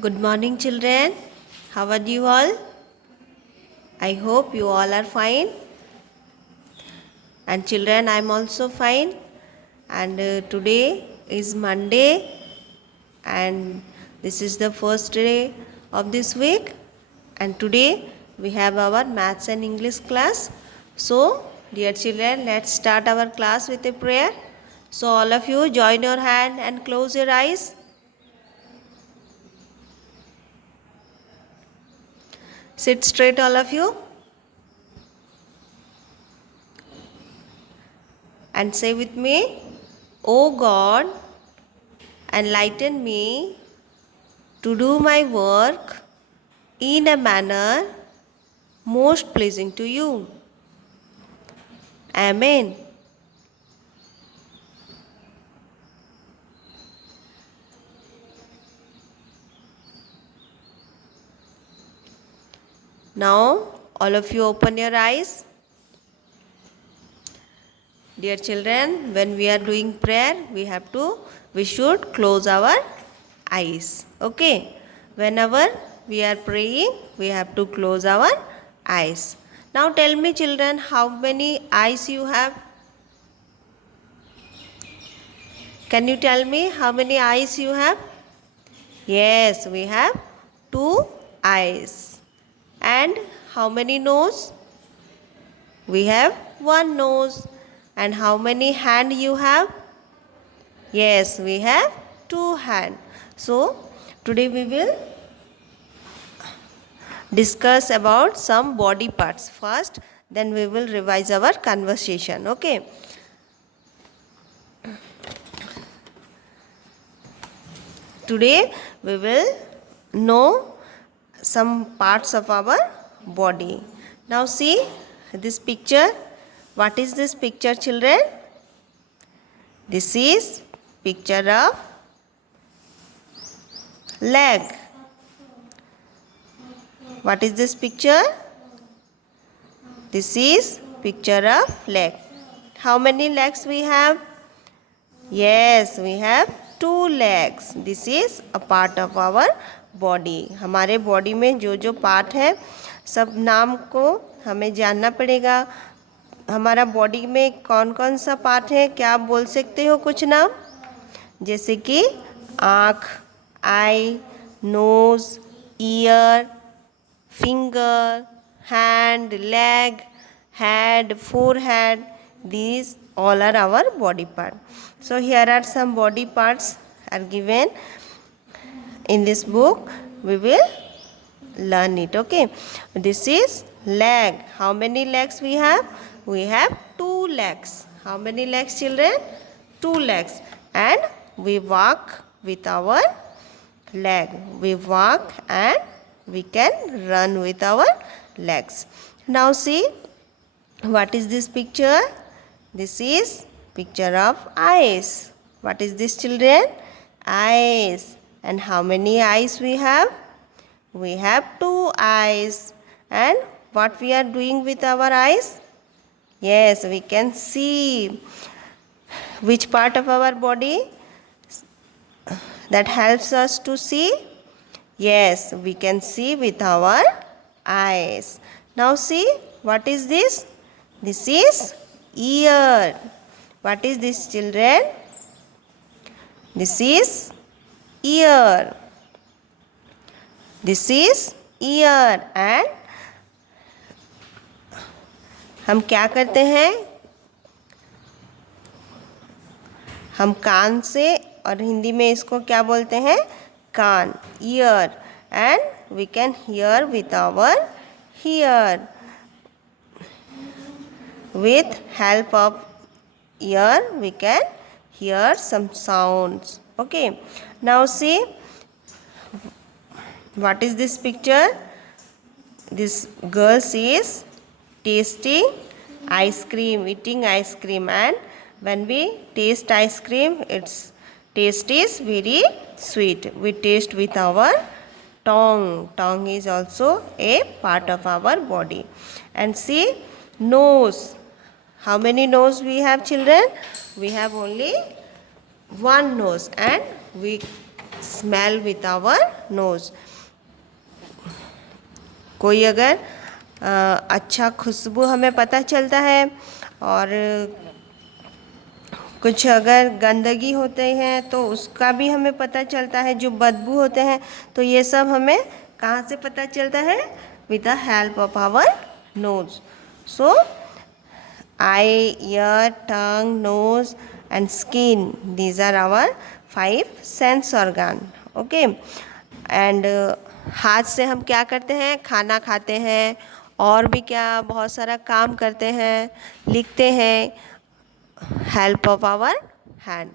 Good morning, children. How are you all? I hope you all are fine. And children, I'm also fine. And today is Monday, and this is the first day of this week. And today we have our maths and English class. So, dear children, let's start our class with a prayer. So, all of you join your hand and close your eyes. Sit straight, all of you. And say with me, O God, enlighten me to do my work in a manner most pleasing to you. Amen. Now, all of you open your eyes. Dear children, when we are doing prayer, we should close our eyes. Okay. Whenever we are praying, we have to close our eyes. Now tell me, children, how many eyes you have? Can you tell me how many eyes you have? Yes, we have 2 eyes. And how many nose? We have 1 nose. And how many hand you have? Yes, we have 2 hand. So, today we will discuss about some body parts first. Then we will revise our conversation. Okay. Today we will know some parts of our body. Now see this picture. What is this picture, children? This is picture of leg. What is this picture? This is picture of leg. How many legs we have? Yes, we have 2 legs. This is a part of our body. हमारे body में जो जो part है सब नाम को हमें जानना पड़ेगा. हमारा बॉडी में कौन कौन सा पार्ट है, क्या आप बोल सकते हो कुछ नाम? जैसे कि आँख, eye, nose, ear, finger, hand, leg, head, forehead. These all are our body part. So here are some body parts are given in this book. We will learn it. Okay. This is leg. How many legs we have? We have 2 legs. How many legs, children? 2 legs. And we walk with our leg. We walk and we can run with our legs. Now see, what is this picture? This is picture of eyes. What is this, children? Eyes. And how many eyes we have? We have 2 eyes. And what we are doing with our eyes? Yes, we can see. Which part of our body that helps us to see? Yes, we can see with our eyes. Now see, what is this? This is ear. What is this, children? This is ear. This is ear. And हम क्या करते हैं? हम कान से, और हिंदी में इसको क्या बोलते हैं? कान, ear. And we can hear with our ear. With help of ear, we can hear some sounds. Okay. Now see, what is this picture? This girl is tasting ice cream, eating ice cream. And when we taste ice cream, its taste is very sweet. We taste with our tongue. Tongue is also a part of our body. And see, nose. How many nose we have, children? We have only 1 nose, and we smell with our nose. कोई अगर अच्छा खुशबू हमें पता चलता है, और कुछ अगर गंदगी होते हैं तो उसका भी हमें पता चलता है, जो बदबू होते हैं, तो ये सब हमें कहाँ से पता चलता है? With the help of our nose. So eye, ear, tongue, nose and skin, these are our 5 sense organ. Okay. And हाथ से हम क्या करते हैं? खाना खाते हैं, और भी क्या बहुत सारा काम करते हैं, लिखते हैं, help of our hand.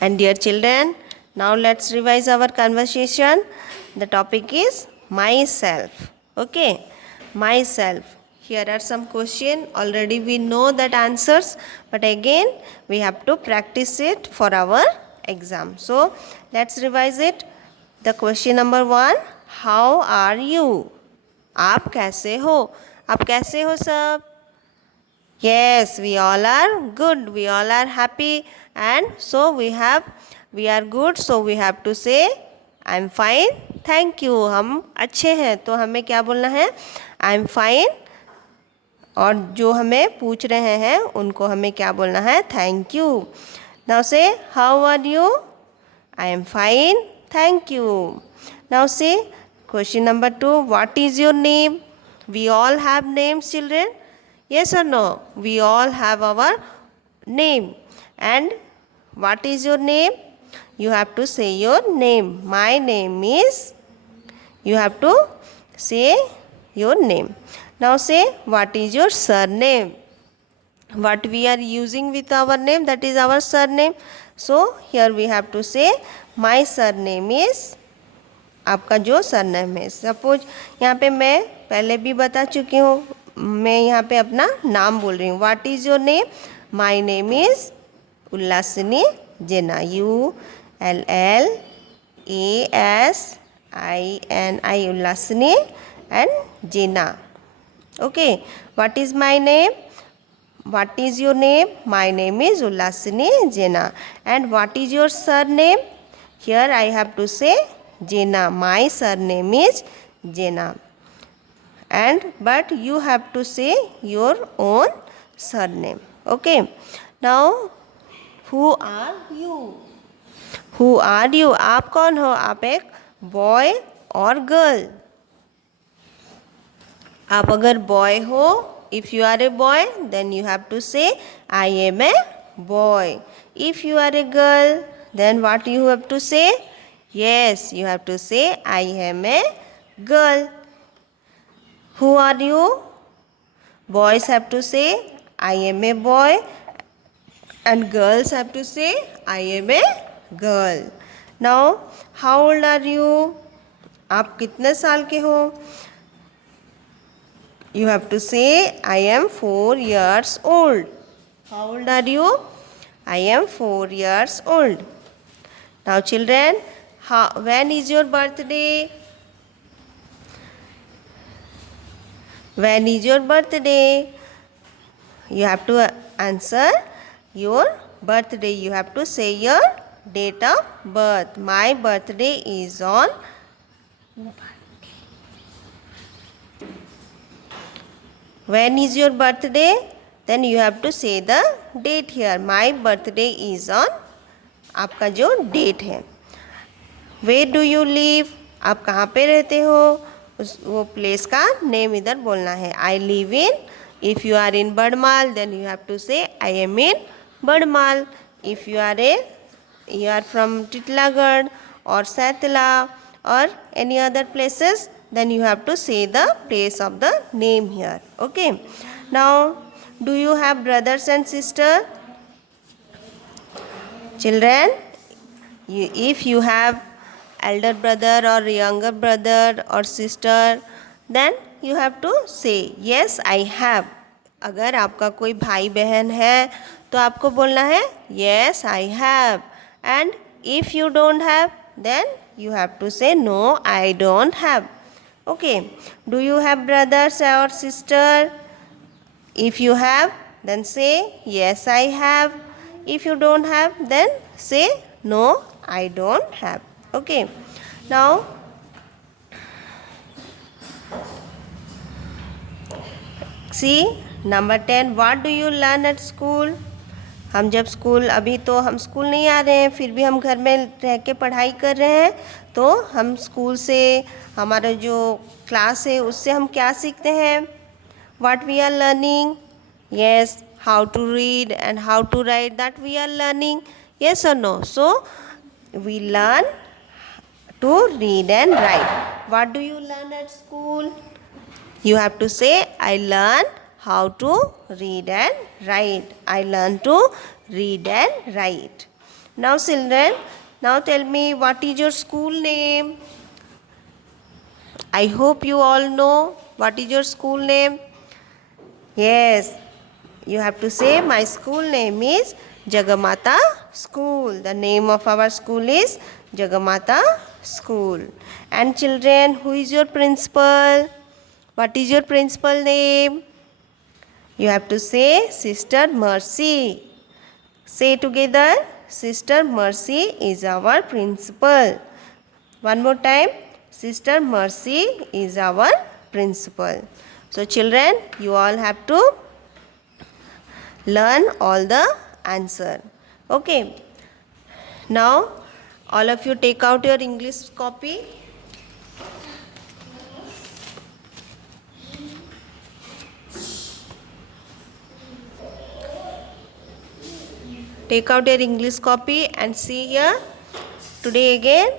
And dear children, now let's revise our conversation. The topic is myself. Okay, myself. Here are some questions. Already we know that answers, but again we have to practice it for our exam. So let's revise it. The question number 1, how are you? आप कैसे हो? आप कैसे हो सब? Yes, we all are good. We all are happy, and so we are good. So we have to say, I'm fine. Thank you. हम अच्छे हैं, तो हमें क्या बोलना है? I'm fine. और जो हमें पूछ रहे हैं उनको हमें क्या बोलना है? Thank you. Now say, how are you? I am fine. Thank you. Now say, question number 2, what is your name? We all have names, children. Yes or no? We all have our name. And what is your name? You have to say your name. My name is, you have to say your name. Now say, what is your surname? What we are using with our name, that is our surname. So here we have to say, my surname is, आपका जो surname है। Suppose यहाँ पे मैं पहले भी बता चुकी हूँ, मैं यहाँ पे अपना नाम बोल रही हूँ। What is your name? My name is Ullasini Jena. ULLASINI, Ullasini and Jena. Okay. What is my name? What is your name? My name is Ullasini Jena. And what is your surname? Here I have to say Jena. My surname is Jena. And but you have to say your own surname. Okay. Now, who are you? Who are you? आप कौन हो? आप एक boy और girl? आप अगर boy हो, if you are a boy, then you have to say, I am a boy. If you are a girl, then what you have to say? Yes, you have to say, I am a girl. Who are you? Boys have to say, I am a boy. And girls have to say, I am a girl. Now, how old are you? आप कितने साल के हो? You have to say, I am 4 years old. How old are you? I am 4 years old. Now children, when is your birthday? When is your birthday? You have to answer your birthday. You have to say your date of birth. My birthday is on. When is your birthday? Then you have to say the date here. My birthday is on. आपका जो date है. Where do you live? आप कहाँ पे रहते हो? वो place का name इधर बोलना है. I live in. If you are in Badmal, then you have to say I am in Badmal. If you are from Titlagarh or Saitla or any other places, then you have to say the place of the name here. Okay. Now, do you have brothers and sisters? Children, if you have elder brother or younger brother or sister, then you have to say yes I have. अगर आपका कोई भाई बहन है तो आपको बोलना है yes I have. And if you don't have, then you have to say no I don't have. Okay. Do you have brothers or sister? If you have, then say yes, I have. If you don't have, then say no, I don't have. Okay. Now see number 10. What do you learn at school? हम जब school, अभी तो हम school नहीं आ रहे हैं, फिर भी हम घर में रह के पढ़ाई कर रहे हैं, तो हम स्कूल से, हमारा जो क्लास है उससे हम क्या सीखते हैं? What we are learning? Yes, how to read and how to write, that we are learning. Yes or no? So we learn to read and write. What do you learn at school? You have to say, I learn how to read and write. I learn to read and write. Now children, now tell me, what is your school name? I hope you all know what is your school name. Yes, you have to say, my school name is Jagamata School. The name of our school is Jagamata School. And children, who is your principal? What is your principal name? You have to say Sister Mercy. Say together, Sister Mercy is our principal. One more time, Sister Mercy is our principal. So children, you all have to learn all the answer. Okay. Now all of you take out your English copy. Take out your English copy and see here. Today again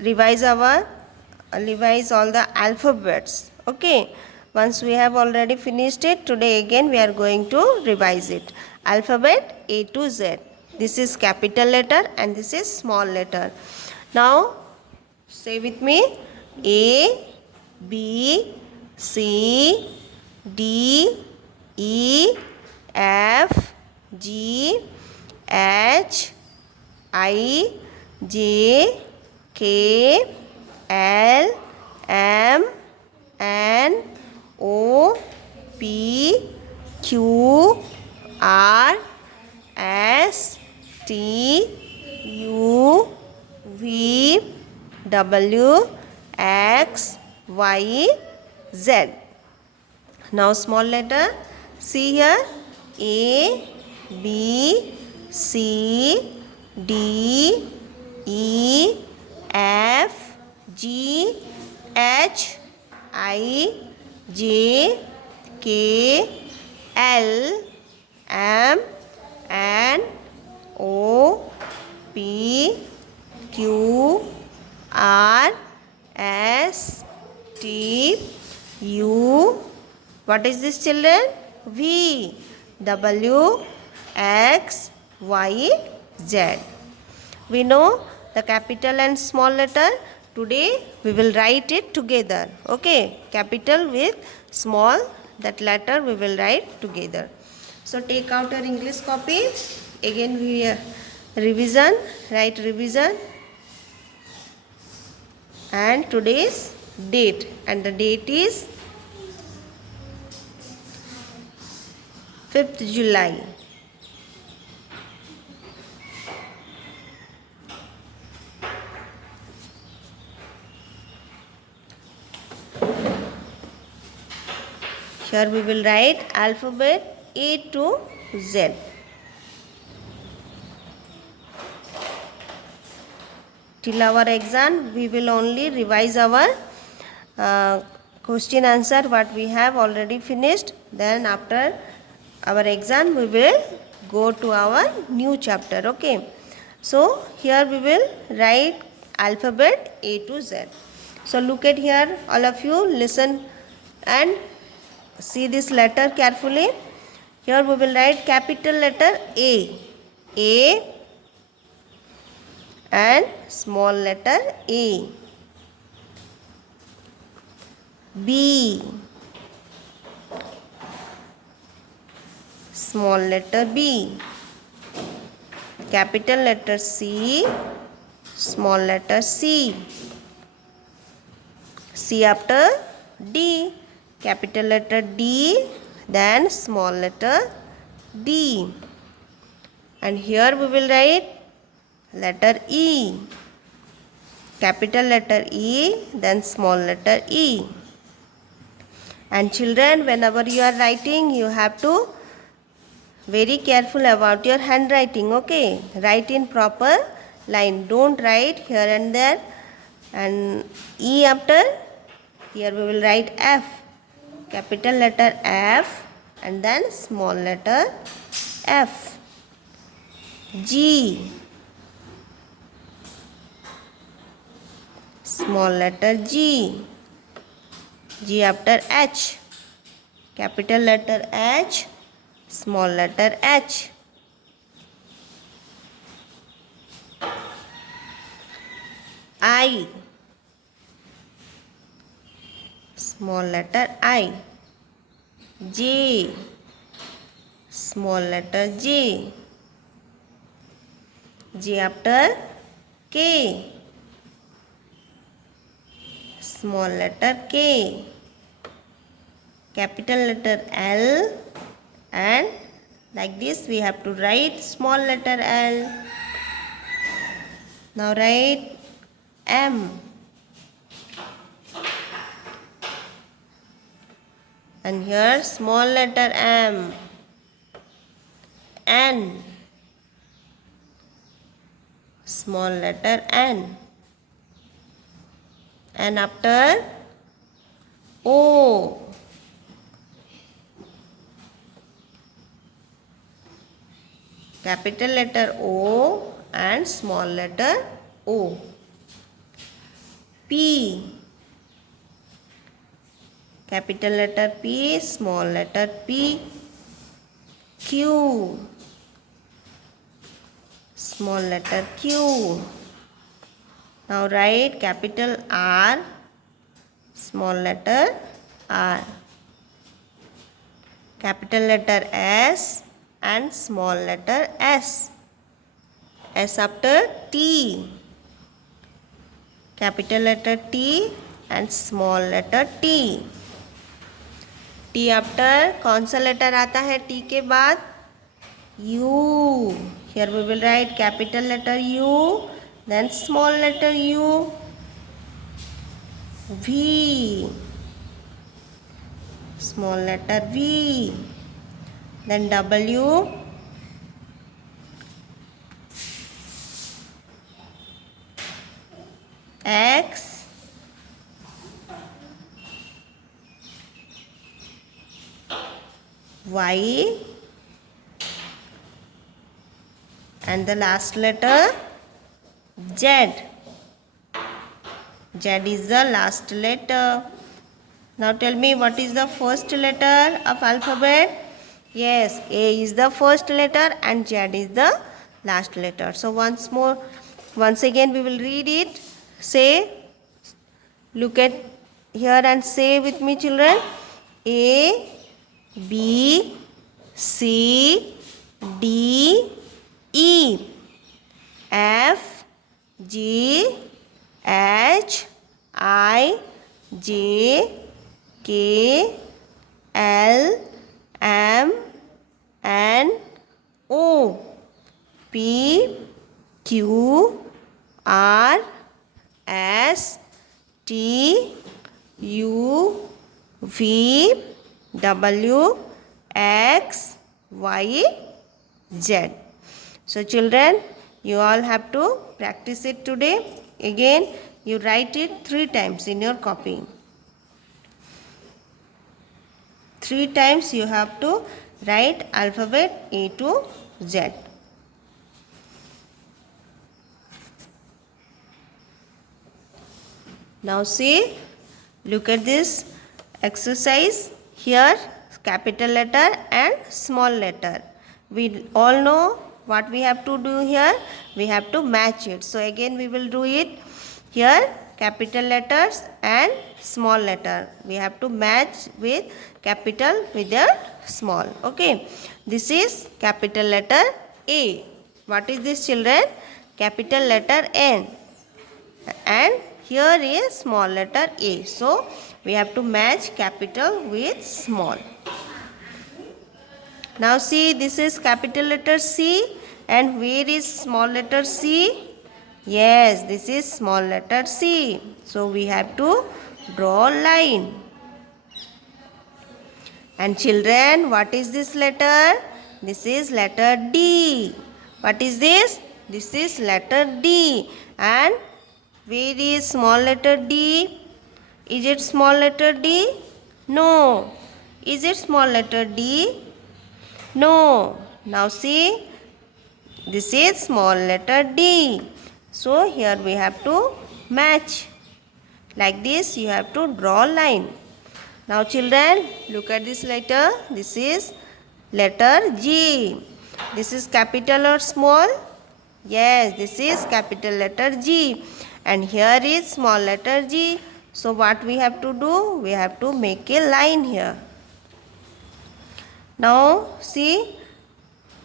revise all the alphabets. Okay. Once we have already finished it, today again we are going to revise it. Alphabet A to Z. This is capital letter and this is small letter. Now say with me, A, B, C, D, E, F, G, H, I, J, K, L, M, N, O, P, Q, R, S, T, U, V, W, X, Y, Z. Now small letter, see here, A, B, C, D, E, F, G, H, I, J, K, L, M, N, O, P, Q, R, S, T, U. What is this children? V, W, X, Y, Z. We know the capital and small letter. Today we will write it together. Okay, capital with small, that letter we will write together. So take out your English copy. Again we revision, write revision. And today's date, and the date is 5th July. Here we will write alphabet A to Z. Till our exam, we will only revise our question answer what we have already finished. Then after our exam, we will go to our new chapter. Okay. So here we will write alphabet A to Z. So look at here, all of you listen and see this letter carefully. Here we will write capital letter A and small letter A, B, small letter B, capital letter C, small letter C, C after D, capital letter D, then small letter D. And here we will write letter E. Capital letter E, then small letter E. And children, whenever you are writing, you have to very careful about your handwriting, okay? Write in proper line. Don't write here and there. And E after, here we will write F. Capital letter F and then small letter F. G. Small letter G. G after H. Capital letter H. Small letter H. I. Small letter I. J. Small letter J. J after K. Small letter K. Capital letter L, and like this we have to write small letter L. Now write M. And here small letter M. N. Small letter N. And after O. Capital letter O and small letter O. P. Capital letter P, small letter P. Q. Small letter Q. Now write capital R, small letter R. Capital letter S and small letter S. S after T. Capital letter T and small letter T. T after कौन सा letter आता है T के बाद? U. Here we will write capital letter U, then small letter U. V. Small letter V. Then W. X. Y. And the last letter Z. Z is the last letter. Now tell me, what is the first letter of alphabet? Yes, A is the first letter and Z is the last letter. So once again we will read it. Say, look at here and say with me, children. A, B, C, D, E, F, G, H, I, J, K, L, M, N, O, P, Q, R, S, T, U, V, W, X, Y, Z. So children, you all have to practice it today. Again, you write it 3 times in your copy. 3 times you have to write alphabet A to Z. Now see, look at this exercise. Here capital letter and small letter. We all know what we have to do here. We have to match it. So again we will do it. Here capital letters and small letter. We have to match with capital with the small. Okay. This is capital letter A. What is this, children? Capital letter N. And here is small letter A. So we have to match capital with small. Now see, this is capital letter C, and where is small letter C? Yes, this is small letter C. So we have to draw a line. And children, what is this letter? This is letter D. What is this? This is letter D. And where is small letter D? Is it small letter D? No. Is it small letter D? No. Now see, this is small letter D. So here we have to match. Like this you have to draw a line. Now children, look at this letter. This is letter G. This is capital or small? Yes, this is capital letter G. And here is small letter G. So what we have to do? We have to make a line here. Now see,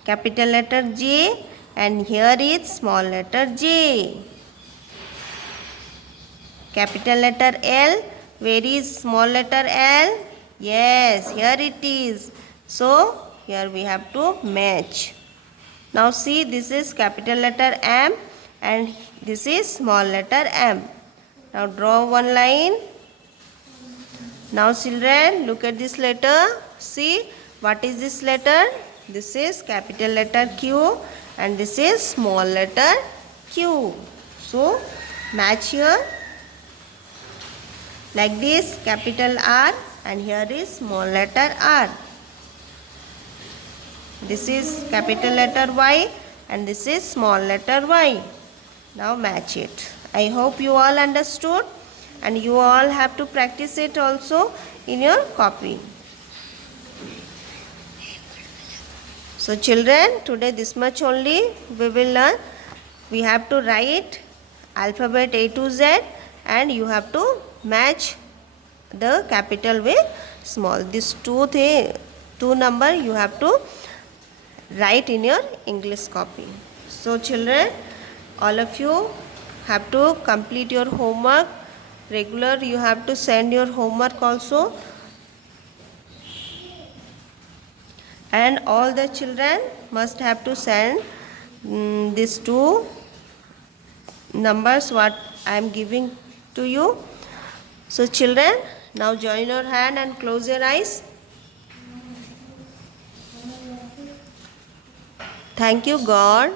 capital letter J, and here is small letter J. Capital letter L, where is small letter L? Yes, here it is. So here we have to match. Now see, this is capital letter M and this is small letter m. Now draw one line. Now children, look at this letter. See, what is this letter? This is capital letter Q and this is small letter q. So match here. Like this, capital R and here is small letter r. This is capital letter Y and this is small letter y. Now match it. I hope you all understood and you all have to practice it also in your copy. So children, today this much only we will learn. We have to write alphabet A to Z and you have to match the capital with small. These two number you have to write in your English copy. So children, all of you have to complete your homework. Regular you have to send your homework also. And all the children must have to send these two numbers what I am giving to you. So children, now join your hand and close your eyes. Thank you God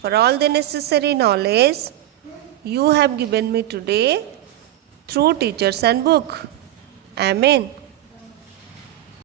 for all the necessary knowledge you have given me today through teachers and book. Amen.